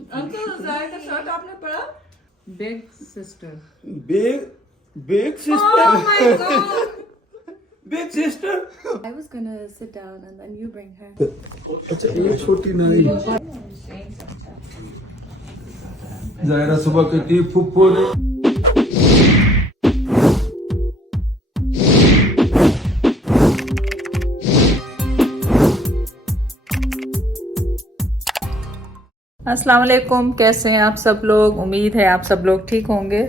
Uncle ज़ायद का shirt आपने पढ़ा? Big sister. Big sister. Oh my god! Big sister. I was gonna sit down and then you bring her. अच्छा ये छोटी नानी ज़ायरा सुबह कहती फुप्पो ने अस्सलाम वालेकुम, कैसे हैं आप सब लोग। उम्मीद है आप सब लोग ठीक होंगे।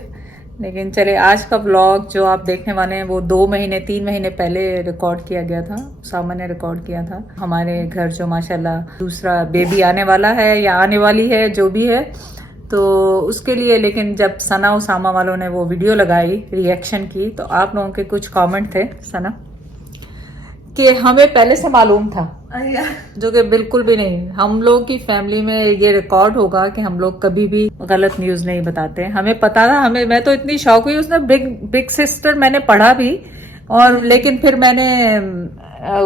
लेकिन चले, आज का व्लॉग जो आप देखने वाले हैं वो 3 महीने पहले रिकॉर्ड किया गया था। उसामा ने रिकॉर्ड किया था। हमारे घर जो माशाल्लाह दूसरा बेबी आने वाला है या आने वाली है, जो भी है, तो उसके लिए। लेकिन जब सना उसामा वालों ने वो वीडियो लगाई, रिएक्शन की, तो आप लोगों के कुछ कमेंट थे सना कि हमें पहले से मालूम था, जो कि बिल्कुल भी नहीं। हम लोग की फैमिली में ये रिकॉर्ड होगा कि हम लोग कभी भी गलत न्यूज नहीं बताते। हमें पता था। मैं तो इतनी शौक हुई उसने बिग सिस्टर मैंने पढ़ा भी, और लेकिन फिर मैंने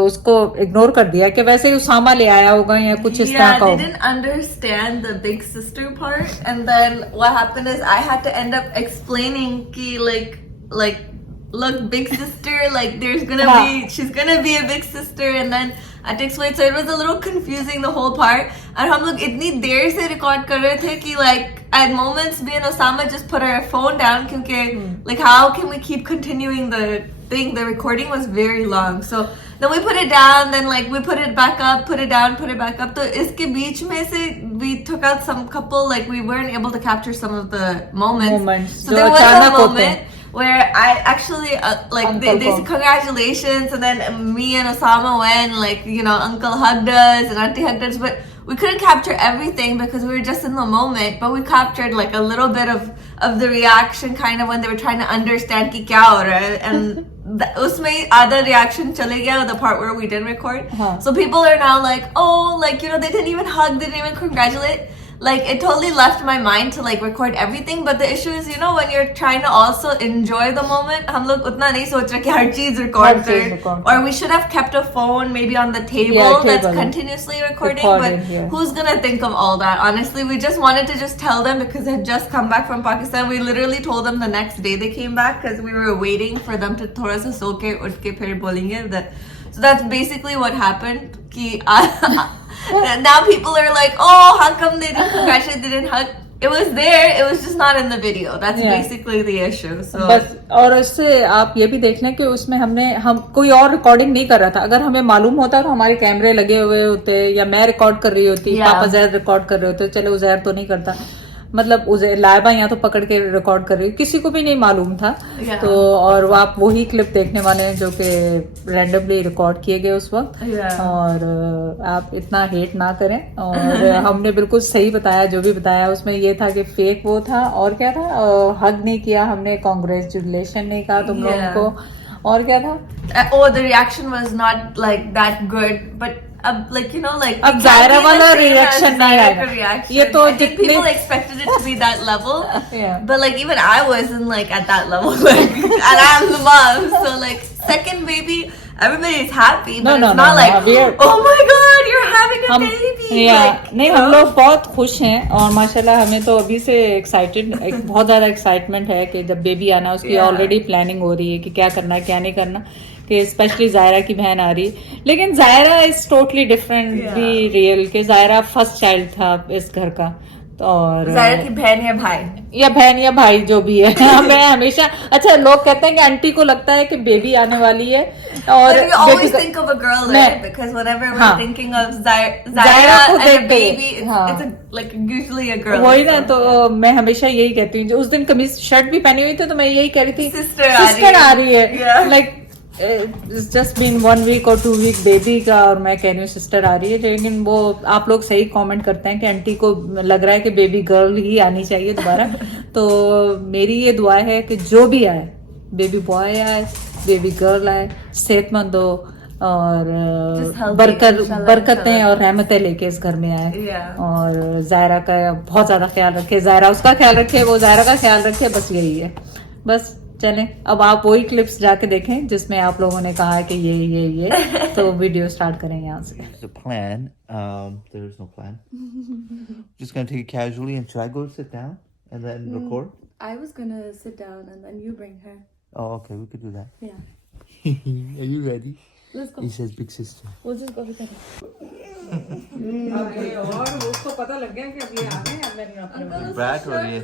उसको इग्नोर कर दिया कि वैसे ही उसामा ले आया होगा या कुछ इस तरह का। They didn't understand the big sister part, and then what happened is I had to end up explaining ki like look, big sister, like there's gonna she's gonna be a big sister, and then I had to explain. So it was a little confusing, the whole part. And हम लोग इतनी देर से record कर रहे थे कि like at moments me and Osama just put our phone down क्योंकि like how can we keep continuing the thing? The recording was very long, so then we put it down, then like we put it back up, put it down, put it back up. तो इसके बीच में से we took out some couple, like we weren't able to capture some of the moments. So there was a moment where I actually like they said congratulations, and then me and Osama went, like, you know, uncle hugged us and auntie hugged us, but we couldn't capture everything because we were just in the moment. But we captured like a little bit of the reaction, kind of when they were trying to understand ki kya ho raha hai, and usme aadha reaction chale gaya, the part where we didn't record. So people are now like, oh, like, you know, they didn't even hug, they didn't even congratulate. Like, it totally left my mind to like record everything, but the issue is, you know, when you're trying to also enjoy the moment, हम लोग उतना नहीं सोच रहे कि हर चीज record करें, or we should have kept a phone maybe on the table that's continuously recording, but who's gonna think of all that? Honestly, we just wanted to just tell them because they had just come back from Pakistan. We literally told them the next day they came back because we were waiting for them to थोड़ा सा सो के उठ के फिर बोलेंगे that. So that's basically what happened. Now people are like, oh, how come they didn't congratulate, they didn't hug? It was there, it was just not in the video. That's basically the issue. So बस, और इससे आप ये भी देख लें कि उसमें हम कोई और रिकॉर्डिंग नहीं कर रहा था। अगर हमें मालूम होता तो हमारे कैमरे लगे हुए होते, या मैं रिकॉर्ड कर रही होती, पापा ज़ैद रिकॉर्ड कर रहे होते। चले उज़ैर तो नहीं करता, मतलब उसे लाइबा यहाँ तो पकड़ के रिकॉर्ड कर रही, किसी को भी नहीं मालूम था। तो और आप वही क्लिप देखने वाले हैं जो कि रैंडमली रिकॉर्ड किए गए उस वक्त। और आप इतना हेट ना करें। और हमने बिल्कुल सही बताया, जो भी बताया उसमें ये था कि फेक वो था, और क्या था, हग नहीं किया हमने, कांग्रेचुलेशन नहीं कहा तुम लोगों को, और क्या था, oh, the reaction was not like that good, but like, you know, like अब ज़ायरा वाला रिएक्शन नहीं आएगा। ये तो people expected it to be that level, but like even I wasn't like at that level, like, and I'm the mom, so like second baby, everybody's happy, but it's not like, oh my god, you're having a baby. Like, नहीं, हम लोग बहुत खुश हैं, और माशाल्लाह हमें तो अभी से एक्साइटेड, बहुत ज्यादा एक्साइटमेंट है कि जब बेबी आना उसकी ऑलरेडी प्लानिंग हो रही है कि क्या करना है क्या नहीं करना, कि स्पेशली जायरा की बहन आ रही। लेकिन जायरा इज टोटली डिफरेंट भी रियल, कि जायरा फर्स्ट चाइल्ड था इस घर का, और जायरा की बहन या भाई जो भी है। मैं हमेशा, अच्छा, लोग कहते हैं कि आंटी को लगता है कि बेबी आने वाली है, और you always think of a girl, right? Because whenever we're thinking of Zaira and a baby, it's like usually a girl. वही ना, तो मैं हमेशा यही कहती हूँ। उस दिन कमीज शर्ट भी पहनी हुई थी, तो मैं यही कह रही थी सिस्टर आ रही है, like it's just been 1 week और 2 वीक बेबी का, और मैं कह रही हूँ सिस्टर आ रही है। लेकिन वो आप लोग सही कमेंट करते हैं कि आंटी को लग रहा है कि बेबी गर्ल ही आनी चाहिए दोबारा। तो मेरी ये दुआ है कि जो भी आए, बेबी बॉय आए, बेबी गर्ल आए, सेहतमंद हो, और बरकतें और रहमतें लेके इस घर में आए, और जायरा का बहुत ज्यादा ख्याल रखे, जायरा उसका ख्याल रखे, वो जायरा का ख्याल रखे, बस यही है। बस चलें अब आप वही क्लिप्स जाके देखें जिसमें आप लोगों ने कहा है कि ये तो वीडियो स्टार्ट करेंगे यहाँ से. The plan. There's no plan. Just gonna take it casually. And should I go sit down and then record? I was gonna sit down and then you bring her. Oh, okay. We could do that. Yeah. Are you ready? Let's go. He says, "Big sister." We'll just go together. और उसको पता लग गया कि अब ये आ गए अब मेरी अपनी Brat or ये?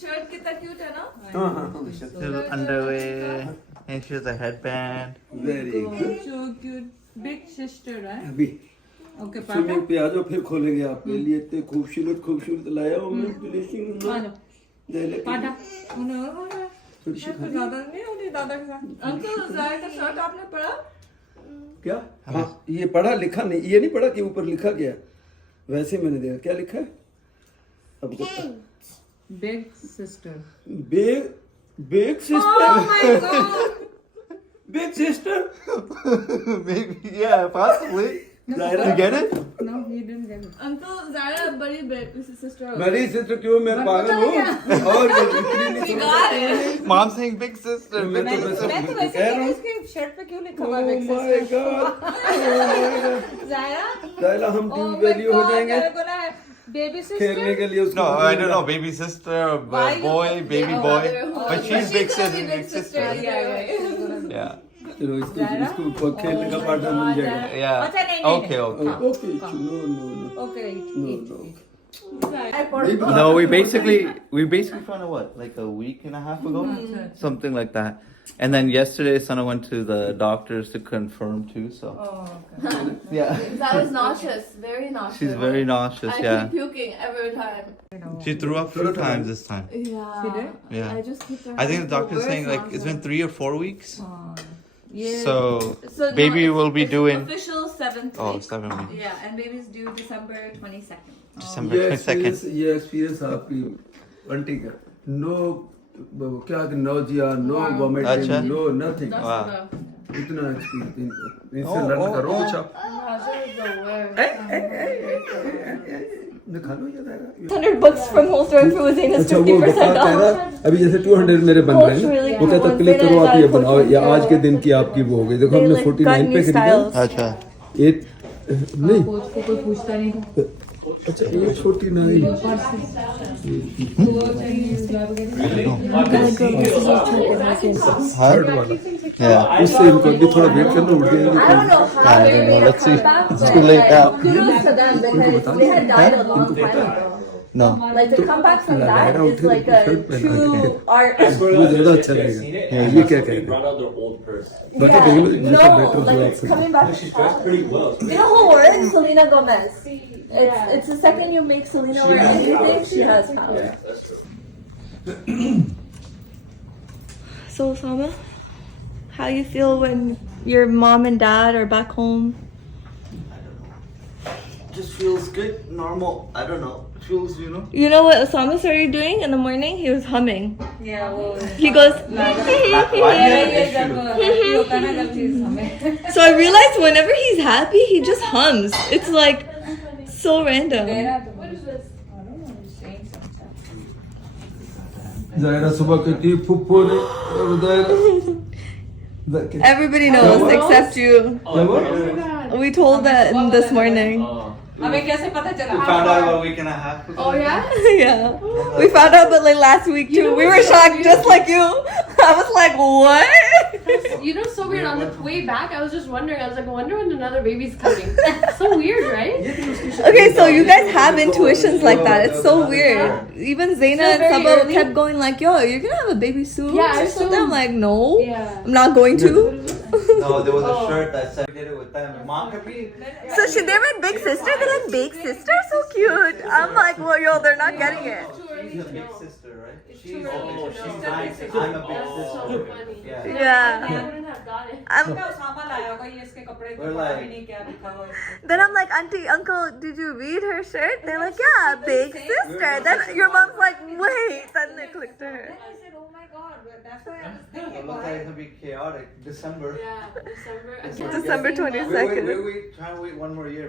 शर्ट कितना क्यूट है ना? Little underwear. And she has a headband. Very good. so cute big sister है. अभी ओके स्विमिंग पे आ जाओ, फिर खोलेंगे आपके लिए. इतने खूबसूरत लाया हूँ मैं फिनिशिंग में. पाटा थोड़ी सी खाली. ज्यादा नहीं होती दादा के साथ. अंकल ज़ायद का शर्ट आपने पढ़ा? क्या? हाँ, ये पढ़ा लिखा नहीं, ये नहीं पढ़ा कि ऊपर लिखा गया. वैसे मैंने देखा क्या लिखा है. अब big sister. Big sister. Big sister. Maybe, yeah, possibly. Zaira, You get it? No, he didn't get it. Uncle Zayed बड़ी बेबी सिस्टर. मेरी सिस्टर क्यों, मैं पागल हूँ. और इतनी नहीं समझ. Mom's saying big sister. मैं Big तो sister. मैं तो वैसे कह रहा हूँ. इसके शर्ट पे क्यों लिखा हुआ Oh है बिग my सिस्टर. God. ज़ायद जायला हम टीम वैल्यू हो जाएंगे बेबी खेलने के लिए. उसको No, I don't know. Baby sister, boy, baby boy. But she's big sister. Big sister. Yeah. चलो इसको खेलने का पार्टनर मिल जाएगा. Yeah. अच्छा, नहीं, Okay, okay. Okay. No okay no. No, we basically found out what, like a week and a half ago, something like that. And then yesterday, Sana went to the doctors to confirm too. So yeah, That was nauseous, very nauseous. she's very nauseous. I Yeah, keep puking every time. she threw up 2 times this time. Yeah. She did? Yeah. I just keep I think the doctor's saying like it's been 3 or 4 weeks. ये So So baby no, will be it's doing official 7th oh week. 7 weeks. Yeah, and baby's due December 22nd. December 22nd. ये experience आपकी aunty का. No क्या कि nausea, no vomiting, अच्छा. No nothing. Wow. इतना experience इनसे learn करो कुछ आप. Nausea is the worst. खा लो ये दायरा. 100 books from Wholesale Food Zaid is अच्छा वो बता 50% कह off. रहा अभी जैसे 200 मेरे बन रहे हैं. वो कहता क्लिक करो आप ये बनाओ या आज के दिन की आपकी वो हो गई. देखो हमने 49 पे खरीदा. Acha. एक नहीं. उसको कोई पूछता नहीं था. अच्छा 149. हार्ड वाला. Yeah. उससे इनको अभी थोड़ा वेट करना उठ जाएंगे. I don't know how I don't know. Let's see. It's too late now. Kudos to them because they had died a long time ago. No. Like to come back from that is like a true art. वो ज़्यादा अच्छा लगेगा. ये क्या कहते हैं? brought out their old purse. बाकी देख लो ये No, बेटर like जो it's आप. coming back. She's dressed pretty well. You know who wore it? Selena Gomez. It's the second you make Selena wear anything, she has power. That's true. So Osama, how you feel when your mom and dad are back home? Just feels good, normal. I don't know. It feels, you know. You know what Osama started doing in the morning? He was humming. Yeah, वो He goes. ये जब होता है ना जब चीज हमें So I realized whenever he's happy, he just hums. It's like so random. Zaira सुबह कहती फुप्पो ने और दायरा. Everybody knows except you. क्या हुआ? We told that this morning. हमें कैसे पता चला. We found out about a week and a half ago. Oh yeah? Yeah. We found out but like last week too. We were shocked just like you. I was like, what? You know, so weird. On the way back, I was just wondering. I was like, I wonder when another baby's coming. So weird, right? Okay, so you guys have intuitions like that. It's so weird. Even Zaina So and very Saba early. kept going like, yo, you're gonna have a baby soon? Yeah, I or something. I'm assumed. like, no. Yeah. I'm not going to. No, there was a shirt that said, "Did it with them." Mom could be. So they were big sister. They're like, big sister? So cute. I'm like, well, yo, they're not getting it. She's a big sister, right? She's she's nice. I'm a big sister. Yeah. Yeah. I wouldn't have got it. I'm, सामा लाया होगा ये इसके कपड़े तो We're पता like- भी नहीं क्या लिखा हुआ है. then I'm like, auntie, uncle, did you read her shirt? They're like, yeah, big sister. Then your mom's like, wait. Then they clicked to her. I said, oh my god, that's why I was It thinking. looks like it's gonna be chaotic. December. Yeah, December. December 22nd. Wait. Try and wait one more year.